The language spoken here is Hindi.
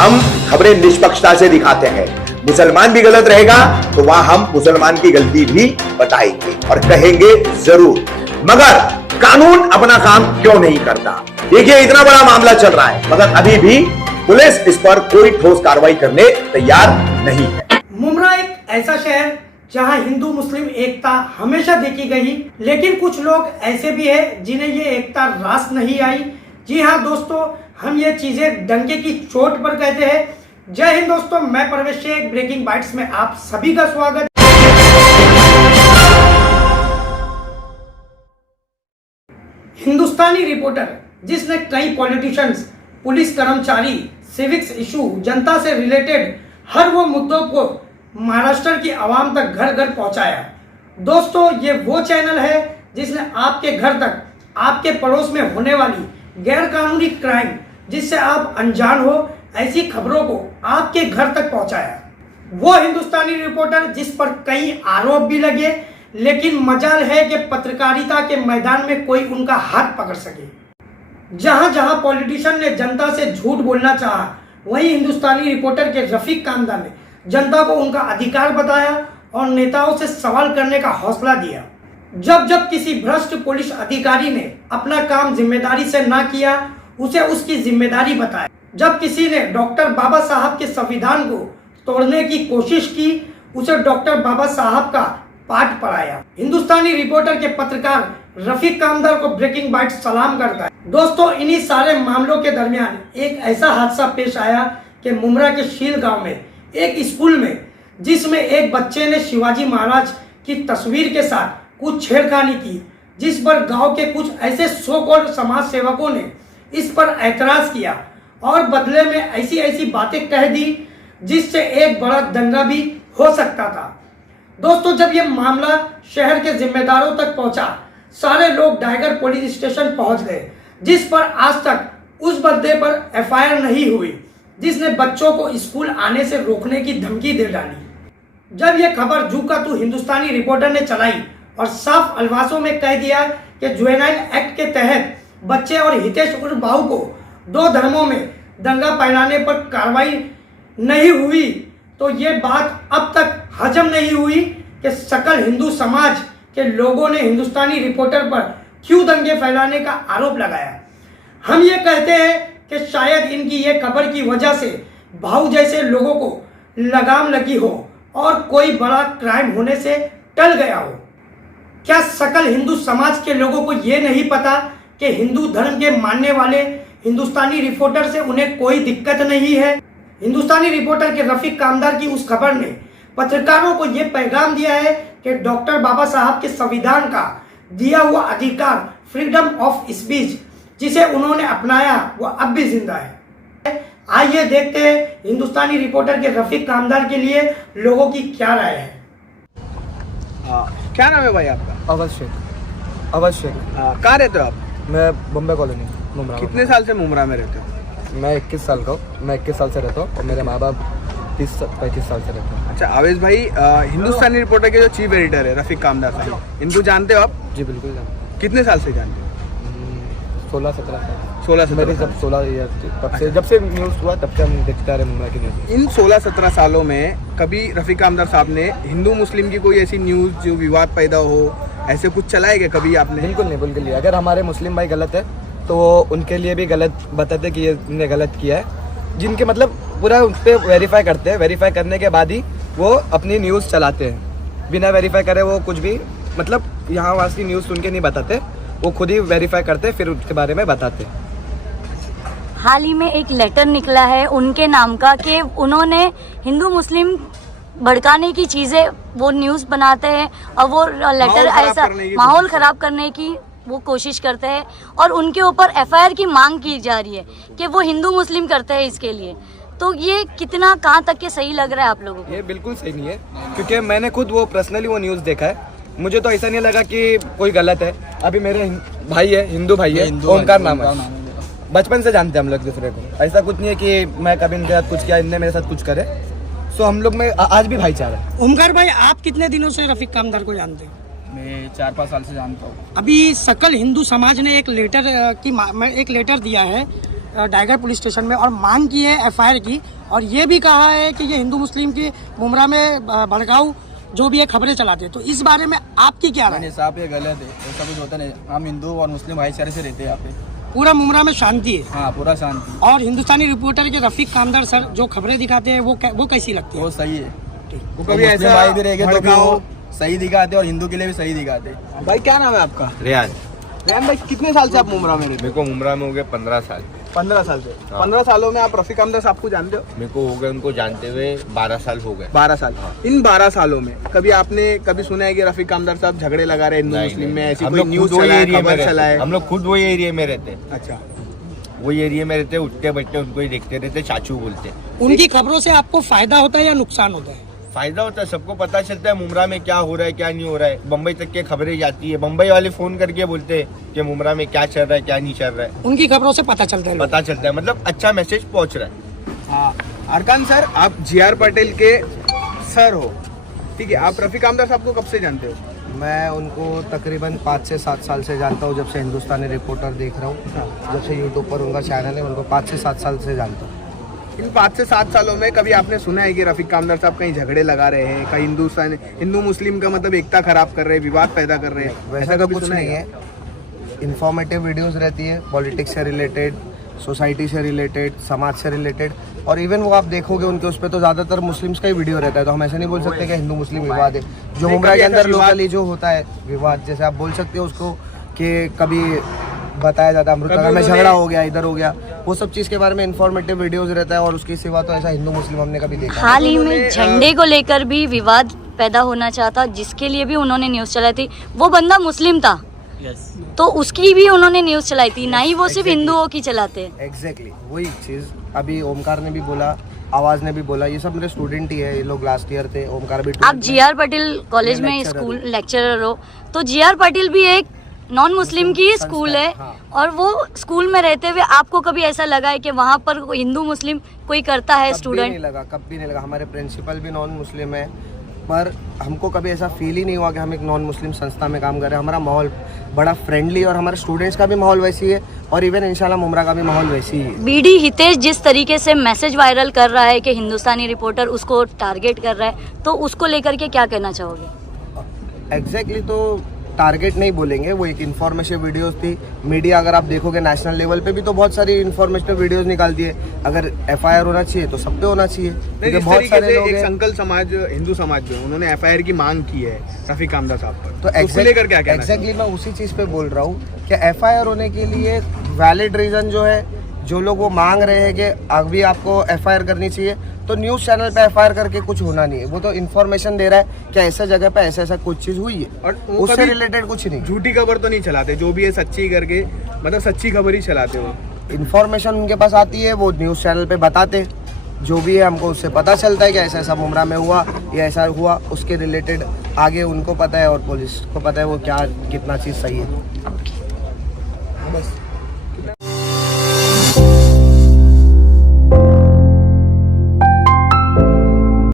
हम खबरें निष्पक्षता से दिखाते हैं। मुसलमान भी गलत रहेगा तो वहां हम मुसलमान की गलती भी बताएंगे और कहेंगे जरूर, मगर कानून अपना काम क्यों नहीं करता। देखिए, इतना बड़ा मामला चल रहा है मगर अभी भी पुलिस इस पर कोई ठोस कार्रवाई करने तैयार नहीं है। मुमरा एक ऐसा शहर जहां हिंदू मुस्लिम एकता हमेशा देखी गई, लेकिन कुछ लोग ऐसे भी हैं जिन्हें ये एकता रास नहीं आई। जी हाँ दोस्तों, हम ये चीजें डंके की चोट पर कहते हैं। जय हिंद दोस्तों, मैं परवेश शेख, ब्रेकिंग बाइट्स में आप सभी का स्वागत। हिंदुस्तानी रिपोर्टर, जिसने कई पॉलिटिशियंस, पुलिस कर्मचारी, सिविक्स इशू, जनता से रिलेटेड हर वो मुद्दों को महाराष्ट्र की आवाम तक घर घर पहुंचाया। दोस्तों, ये वो चैनल है जिसने आपके घर तक, आपके पड़ोस में होने वाली गैर कानूनी क्राइम, जिससे आप अनजान हो, ऐसी खबरों को आपके घर तक पहुंचाया। वो हिंदुस्तानी रिपोर्टर जिस पर कई आरोप भी लगे, लेकिन मजाल है कि पत्रकारिता के मैदान में कोई उनका हाथ पकड़ सके। जहां जहां पॉलिटिशियन ने जनता से झूठ बोलना चाहा, वहीं हिंदुस्तानी रिपोर्टर के रफीक कामदा ने जनता को उनका अधिकार बताया और नेताओं से सवाल करने का हौसला दिया। जब जब किसी भ्रष्ट पुलिस अधिकारी ने अपना काम जिम्मेदारी से ना किया, उसे उसकी जिम्मेदारी बताया। जब किसी ने डॉक्टर बाबा साहब के संविधान को तोड़ने की कोशिश की, उसे डॉक्टर बाबा साहब का पाठ पढ़ाया। हिंदुस्तानी रिपोर्टर के पत्रकार रफीक कामदार को ब्रेकिंग बाइट सलाम करता है। दोस्तों, इन्हीं सारे मामलों के दरमियान एक ऐसा हादसा पेश आया कि मुमरा के शील गांव में एक स्कूल में, जिसमें एक बच्चे ने शिवाजी महाराज की तस्वीर के साथ कुछ छेड़खानी की, जिस पर गांव के कुछ ऐसे सो कॉल्ड समाज सेवकों ने इस पर ऐतराज किया और बदले में ऐसी ऐसी बातें कह दी जिससे एक बड़ा दंगा भी हो सकता था। दोस्तों, जब यह मामला शहर के जिम्मेदारों तक पहुंचा, सारे लोग टाइगर पुलिस स्टेशन पहुंच गए, जिस पर आज तक उस बंदे पर एफआईआर नहीं हुई जिसने बच्चों को स्कूल आने से रोकने की धमकी दे डाली। जब यह खबर जू का तू हिंदुस्तानी रिपोर्टर ने चलाई और साफ अल्फाजों में कह दिया कि जुवेनाइल एक्ट के तहत बच्चे और हितेश उर्फ बाहू को दो धर्मों में दंगा फैलाने पर कार्रवाई नहीं हुई, तो ये बात अब तक हजम नहीं हुई कि सकल हिंदू समाज के लोगों ने हिंदुस्तानी रिपोर्टर पर क्यों दंगे फैलाने का आरोप लगाया। हम ये कहते हैं कि शायद इनकी ये खबर की वजह से भाऊ जैसे लोगों को लगाम लगी हो और कोई बड़ा क्राइम होने से टल गया हो। क्या सकल हिंदू समाज के लोगों को ये नहीं पता कि हिंदू धर्म के मानने वाले हिंदुस्तानी रिपोर्टर से उन्हें कोई दिक्कत नहीं है। हिंदुस्तानी रिपोर्टर के रफीक कामदार की उस खबर ने पत्रकारों को यह पैगाम दिया है कि डॉक्टर बाबा साहब के संविधान का दिया हुआ अधिकार, फ्रीडम ऑफ स्पीच, जिसे उन्होंने अपनाया, वो अब भी जिंदा है। आइए देखते हैं हिंदुस्तानी रिपोर्टर के रफीक कामदार के लिए लोगों की क्या राय है। क्या नाम है भाई आपका? अवध शेख। कहाँ रहते हो आप? मैं बॉम्बे कॉलोनी मुमरा। कितने साल से मुमरा में रहते हो? मैं 21 साल का हूँ। मैं 21 साल से रहता हूँ और मेरे माँ बाप 30-35 साल से रहते हैं। अच्छा आवेश भाई, हिंदुस्तानी रिपोर्टर के जो चीफ एडिटर है रफीक कामदार साहब, इनको जानते हो आप? जी बिल्कुल जानते। कितने साल से जानते हो? 16-17 साल। 16 मेरी जब 16 ईयर तब से, जब से न्यूज़ हुआ तब से हम देखते आ रहे मुमरा की न्यूज़। इन 16-17 सालों में कभी रफीक कामदार साहब ने हिंदू मुस्लिम की कोई ऐसी न्यूज़ जो विवाद पैदा हो, ऐसे कुछ चलाए क्या कभी आपने? बिल्कुल नहीं। अगर हमारे मुस्लिम भाई गलत है तो उनके लिए भी गलत बताते कि ये इनने गलत किया है, जिनके मतलब पूरा उस पर वेरीफाई करते हैं। वेरीफाई करने के बाद ही वो अपनी न्यूज़ चलाते हैं। बिना वेरीफाई करे वो कुछ भी मतलब यहाँ वहाँ की न्यूज़ सुन के नहीं बताते, वो खुद ही वेरीफाई करते फिर उसके बारे में बताते। हाल ही में एक लेटर निकला है उनके नाम का कि उन्होंने हिंदू मुस्लिम भड़काने की चीज़ें वो न्यूज़ बनाते हैं और वो लेटर ऐसा माहौल ख़राब करने की वो कोशिश करते हैं और उनके ऊपर एफआईआर की मांग की जा रही है कि वो हिंदू मुस्लिम करते हैं इसके लिए। तो ये कितना कहाँ तक के सही लग रहा है आप लोगों को? ये बिल्कुल सही नहीं है, क्योंकि मैंने खुद वो पर्सनली वो न्यूज़ देखा है। मुझे तो ऐसा नहीं लगा कि कोई गलत है। अभी मेरे भाई है, हिंदू भाई है, ओमकार नाम है, बचपन से जानते हैं हम लोग दूसरे को। ऐसा कुछ नहीं है कि मैं कभी इनके साथ कुछ किया, इनने मेरे साथ कुछ करे। सो हम लोग में आज भी भाईचारा है। ओमकार भाई, आप कितने दिनों से रफीक कामदार को जानते हैं? मैं 4-5 साल से जानता हूँ। अभी सकल हिंदू समाज ने एक लेटर दिया है टाइगर पुलिस स्टेशन में और मांग की है एफआईआर की, और ये भी कहा है कि ये हिंदू मुस्लिम की मुमरा में भड़काऊ जो भी है खबरें चलाते हैं। तो इस बारे में आपकी क्या राय है? नहीं साहब, ये गलत है, ऐसा कुछ होता नहीं। हम हिंदू और मुस्लिम भाईचारे से रहते हैं यहाँ पे। पूरा मुमरा में शांति है। हाँ, पूरा शांति। और हिंदुस्तानी रिपोर्टर के रफीक कामदार सर जो खबरें दिखाते हैं वो कैसी लगती है? वो सही है। वो कभी ऐसा भाई भी रहेंगे तो भी भड़काऊ वो सही दिखाते और हिंदू के लिए भी सही दिखाते। भाई क्या नाम है आपका? रियाज। रैम भाई, कितने साल से आप मुमरा में रहते मेरे को मुमरा में हो गए 15 साल। 15 साल से। 15 सालों में आप रफीक हमदर साहब को जानते हो? मेरे को हो गए उनको जानते हुए 12 साल हो गए। 12 साल। इन 12 सालों में कभी आपने कभी सुना है कि रफीक हमदर साहब झगड़े लगा रहे हिंदू मुस्लिम में, ऐसी हम कोई लोग न्यूज खुद वही चलाए, एरिया में खबर चलाए? रहते। हम लोग खुद वही एरिया में रहते। अच्छा, वही एरिया में रहते, उठते बैठते उनको ही देखते रहते, चाचू बोलते। उनकी खबरों से आपको फायदा होता है या नुकसान होता है? फायदा होता है, सबको पता चलता है मुमरा में क्या हो रहा है क्या नहीं हो रहा है। बम्बई तक के खबरें जाती है, बम्बई वाले फोन करके बोलते हैं कि मुमरा में क्या चल रहा है क्या नहीं चल रहा है। उनकी खबरों से पता चलता है। पता चलता है, मतलब अच्छा मैसेज पहुंच रहा है। हाँ। अरकान सर, आप GR पटेल के सर हो, ठीक है। आप रफीक हमदर साहब को कब से जानते हो? मैं उनको तकरीबन 5 से 7 साल से जानता हूँ, जब से हिंदुस्तानी रिपोर्टर देख रहा हूँ। जब से यूट्यूब पर उनका चैनल है, उनको 5 से 7 साल से जानता हूँ। इन 5 से 7 सालों में कभी आपने सुना है कि रफीक हमदर साहब कहीं झगड़े लगा रहे हैं, कहीं हिंदू मुस्लिम का मतलब एकता खराब कर रहे हैं, विवाद पैदा कर रहे हैं? वैसा तो कुछ नहीं है। इन्फॉर्मेटिव वीडियोस रहती है, पॉलिटिक्स से रिलेटेड, सोसाइटी से रिलेटेड, समाज से रिलेटेड, और इवन वो आप देखोगे उनके उस पर तो ज़्यादातर मुस्लिम्स का ही वीडियो रहता है। तो हम ऐसे नहीं बोल सकते कि हिंदू मुस्लिम विवाद है। जो मुमरा के अंदर लोकली जो होता है विवाद, जैसे आप बोल सकते हो उसको कि कभी बताया जाता है अमृतनगर में झगड़ा हो गया, इधर हो गया, वो सब चीज़ के बारे में इन्फॉर्मेटिव वीडियोस रहता है। और उसके सिवा तो ऐसा हिंदू मुस्लिम हमने कभी देखा हाल ही में झंडे को लेकर भी विवाद पैदा होना चाहता, जिसके लिए भी उन्होंने न्यूज़ चलाई थी। वो बंदा मुस्लिम था, तो उसकी भी उन्होंने न्यूज़ चलाई थी, ना ही वो सिर्फ हिंदुओं की चलाते हैं। एग्जैक्टली वही चीज़ अभी ओमकार ने भी बोला, आवाज़ ने भी बोला, ये सब मेरे स्टूडेंट ही है, ये लोग लास्ट ईयर थे। ओमकार भी आप GR पाटिल कॉलेज में स्कूल लेक्चरर हो, तो GR पाटिल भी एक नॉन मुस्लिम की स्कूल है, और वो स्कूल में रहते हुए आपको कभी ऐसा लगा है कि वहाँ पर हिंदू मुस्लिम कोई करता है स्टूडेंट? नहीं लगा, कभी नहीं लगा। हमारे प्रिंसिपल भी नॉन मुस्लिम है, पर हमको कभी ऐसा फील ही नहीं हुआ कि हम एक नॉन मुस्लिम संस्था में काम कर रहे हैं। हमारा माहौल बड़ा फ्रेंडली, और हमारे स्टूडेंट्स का भी माहौल वैसी है, और इवन इंशाल्लाह मुमरा का भी माहौल वैसी ही है। BD हितेश जिस तरीके से मैसेज वायरल कर रहा है कि हिंदुस्तानी रिपोर्टर उसको टारगेट कर रहा है, तो उसको लेकर के क्या कहना चाहोगे? एग्जैक्टली तो टारगेट नहीं बोलेंगे, वो एक इन्फॉर्मेटिव वीडियोस थी। मीडिया अगर आप देखोगे नेशनल लेवल पे भी तो बहुत सारी इन्फॉर्मेटिव वीडियोस निकालती है। अगर FIR होना चाहिए तो सब पे होना चाहिए, क्योंकि जिस बहुत तरीके सारे से लोग एक हैं। संकल समाज, हिंदू समाज जो है, उन्होंने FIR की मांग की है रफीक हमदर साहब पर, तो उसको लेकर क्या कहना एग्जैक्टली मैं उसी चीज़ पे बोल रहा हूँ कि FIR होने के लिए वैलिड रीज़न जो है, जो लोग वो मांग रहे हैं कि अभी आपको FIR करनी चाहिए, तो न्यूज़ चैनल पे FIR करके कुछ होना नहीं है। वो तो इन्फॉर्मेशन दे रहा है कि ऐसा जगह पे ऐसा कुछ चीज़ हुई है, और वो उससे कभी रिलेटेड कुछ नहीं। झूठी खबर तो नहीं चलाते, जो भी है सच्ची करके, मतलब सच्ची खबर ही चलाते हो। इन्फॉर्मेशन उनके पास आती है, वो न्यूज़ चैनल पे बताते, जो भी है हमको उससे पता चलता है कि ऐसा ऐसा मुमरा में हुआ या ऐसा हुआ, उसके रिलेटेड आगे उनको पता है और पुलिस को पता है वो क्या कितना चीज़ सही है। बस